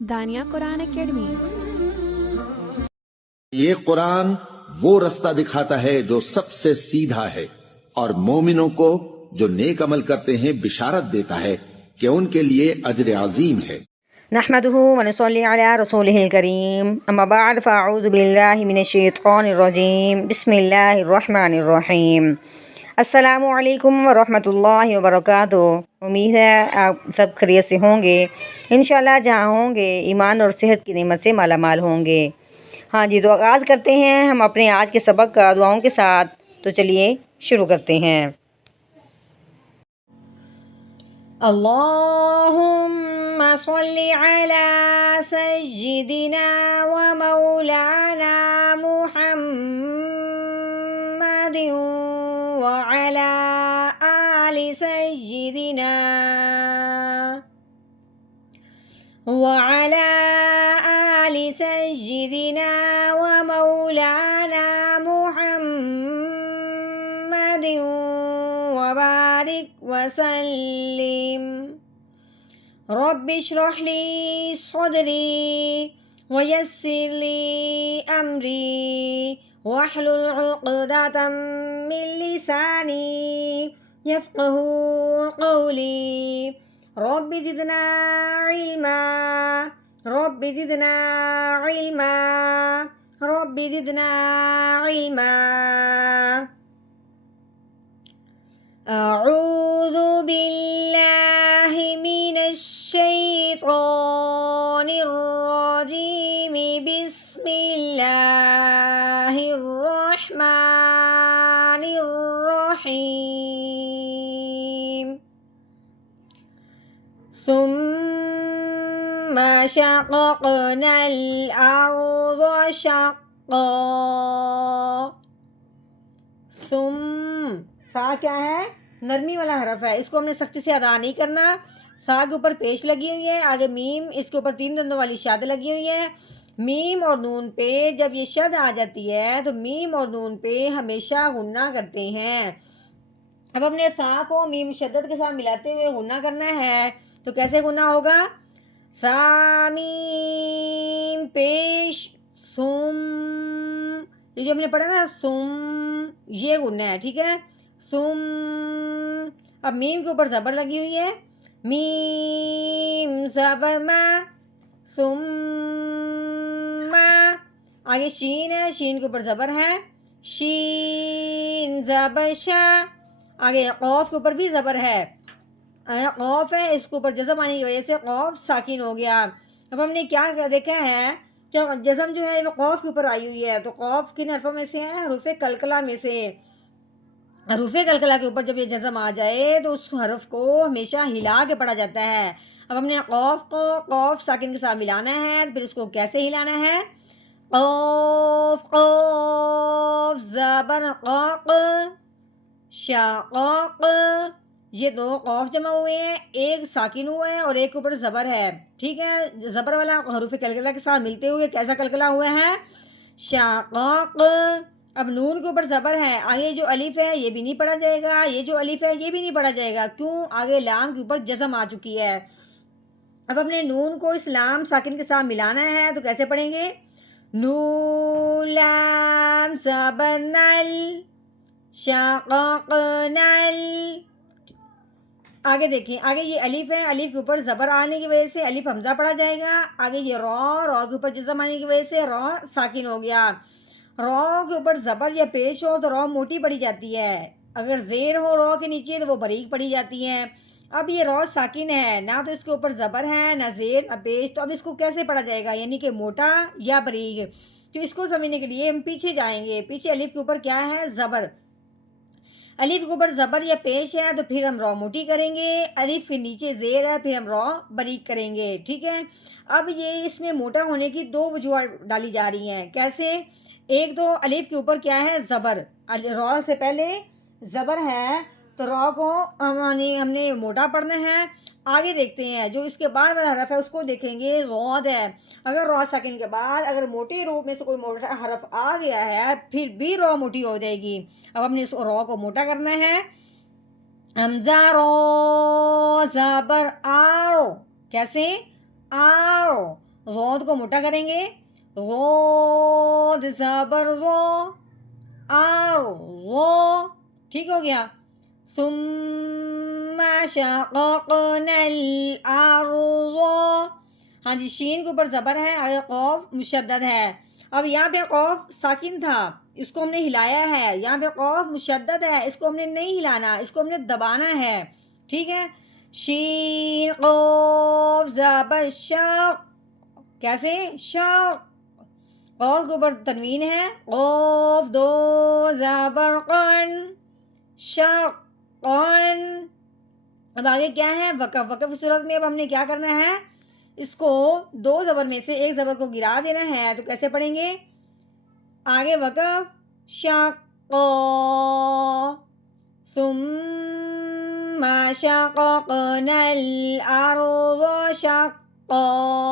دانیہ قرآن academy. یہ قرآن وہ رستہ دکھاتا ہے جو سب سے سیدھا ہے، اور مومنوں کو جو نیک عمل کرتے ہیں بشارت دیتا ہے کہ ان کے لیے اجر عظیم ہے۔ نحمده ونصلي على رسوله الكريم اما بعد فاعوذ بالله من الشیطان الرجیم بسم اللہ الرحمن الرحیم۔ السلام علیکم ورحمۃ اللہ وبرکاتہ۔ امید ہے آپ سب خیریت سے ہوں گے، انشاءاللہ جہاں ہوں گے ایمان اور صحت کی نعمت سے مالا مال ہوں گے۔ ہاں جی، تو آغاز کرتے ہیں ہم اپنے آج کے سبق کا دعاؤں کے ساتھ۔ تو چلیے شروع کرتے ہیں۔ اللہم صلی علی سیدنا و مولانا محمد وعلی آل سیدنا وعلی آل سیدنا و مولانا محمد وبارک وسلم۔ رب اشرح لی صدری ویسر لی امری واحلل عقدۃ من لسانی یفقہوا قولی۔ رب زدنا علما رب زدنا علما رب زدنا علما۔ اعوذ باللہ من الشیطان الرجیم بسم اللہ الرحمن الرحیم۔ ثم شققنا الارض شقا۔ سا کیا ہے؟ نرمی والا حرف ہے، اس کو ہم نے سختی سے ادا نہیں کرنا۔ سا کے اوپر پیش لگی ہوئی ہے، آگے میم، اس کے اوپر 3 دندوں والی شد لگی ہوئی ہے۔ میم اور نون پہ جب یہ شد آ جاتی ہے تو میم اور نون پہ ہمیشہ غنہ کرتے ہیں۔ اب ہم نے سا کو میم شدت کے ساتھ ملاتے ہوئے غنہ کرنا ہے، تو کیسے غنہ ہوگا؟ سا میم پیش سم، یہ جو ہم نے پڑھا نا سم، یہ غنہ ہے، ٹھیک ہے؟ سم۔ اب میم کے اوپر زبر لگی ہوئی ہے، میم زبر ما، ثم ما۔ آگے شین ہے، شین کے اوپر زبر ہے، شین زبر شا۔ آگے قوف کے اوپر بھی زبر ہے، قوف ہے، اس کے اوپر جزم آنے کی وجہ سے قوف ساکن ہو گیا۔ اب ہم نے کیا دیکھا ہے کہ جزم جو ہے وہ قوف کے اوپر آئی ہوئی ہے، تو قوف کن حرفوں میں سے ہے؟ حروف قلقلہ میں سے۔ حروف قلقلہ کے اوپر جب یہ جزم آ جائے تو اس حرف کو ہمیشہ ہلا کے پڑھا جاتا ہے۔ اب ہم نے قوف کو قوف ساکن کے ساتھ ملانا ہے، پھر اس کو کیسے ہلانا ہے؟ قوف قوف زبر قاق شاقاق، یہ 2 قوف جمع ہوئے ہیں، ایک ساکن ہوا ہے اور ایک کے اوپر زبر ہے، ٹھیک ہے؟ زبر والا حروف قلقلہ کے ساتھ ملتے ہوئے کیسا قلقلہ ہوا ہے؟ شاقاق۔ اب نون کے اوپر زبر ہے، آگے جو الف ہے یہ بھی نہیں پڑھا جائے گا، یہ جو الف ہے یہ بھی نہیں پڑھا جائے گا، کیوں؟ آگے لام کے اوپر جزم آ چکی ہے۔ اب ہم نے نون کو اس لام ساکن کے ساتھ ملانا ہے، تو کیسے پڑھیں گے؟ نون لام زبر نل شقق نل۔ آگے دیکھیں، آگے یہ الف ہے، الف کے اوپر زبر آنے کی وجہ سے الف حمزہ پڑھا جائے گا۔ آگے یہ را، را کے اوپر جزم آنے کی وجہ سے را ساکن ہو گیا۔ را کے اوپر زبر یا پیش ہو تو را موٹی پڑی جاتی ہے، اگر زیر ہو را کے نیچے تو وہ باریک پڑی جاتی ہے۔ اب یہ را ساکن ہے، نہ تو اس کے اوپر زبر ہے نہ زیر نہ پیش، تو اب اس کو کیسے پڑھا جائے گا؟ یعنی کہ موٹا یا باریک؟ تو اس کو سمجھنے کے لیے ہم پیچھے جائیں گے۔ پیچھے الف کے اوپر کیا ہے؟ زبر۔ الف کے اوپر زبر یا پیش ہے تو پھر ہم را موٹی کریں گے، الف کے نیچے زیر ہے پھر ہم را باریک کریں گے، ٹھیک ہے؟ اب یہ اس میں موٹا ہونے کی 2 وجوہات ڈالی جا رہی ہیں، کیسے؟ ایک تو الف کے اوپر کیا ہے؟ زبر، را سے پہلے زبر ہے تو را کو ہم نے موٹا پڑھنا ہے۔ آگے دیکھتے ہیں جو اس کے بعد والا حرف ہے اس کو دیکھیں گے، ضاد ہے، اگر را ساکن کے بعد اگر موٹے روپ میں سے کوئی موٹا حرف آ گیا ہے پھر بھی را موٹی ہو جائے گی۔ اب ہم نے اس را کو موٹا کرنا ہے، حمزہ رو زبر آر، کیسے؟ آر، غود کو موٹا کریں گے، غود زبر رو، آر رو، ٹھیک ہو گیا۔ ثم شققنا الارض، ہاں جی شین کے اوپر زبر ہے، آگے قوف مشدد ہے۔ اب یہاں پہ قوف ساکن تھا، اس کو ہم نے ہلایا ہے، یہاں پہ قوف مشدد ہے، اس کو ہم نے نہیں ہلانا، اس کو ہم نے دبانا ہے، ٹھیک ہے۔ شین قوف زبر شق، کیسے؟ شق، قوف کے اوپر تنوین ہے، قوف دو زبر قن، شق قن۔ اب آگے کیا ہے؟ وقف، وقف کی صورت میں اب ہم نے کیا کرنا ہے؟ اس کو دو زبر میں سے ایک زبر کو گرا دینا ہے، تو کیسے پڑھیں گے؟ آگے وقف، شق، ثم شققنا الارض شقا،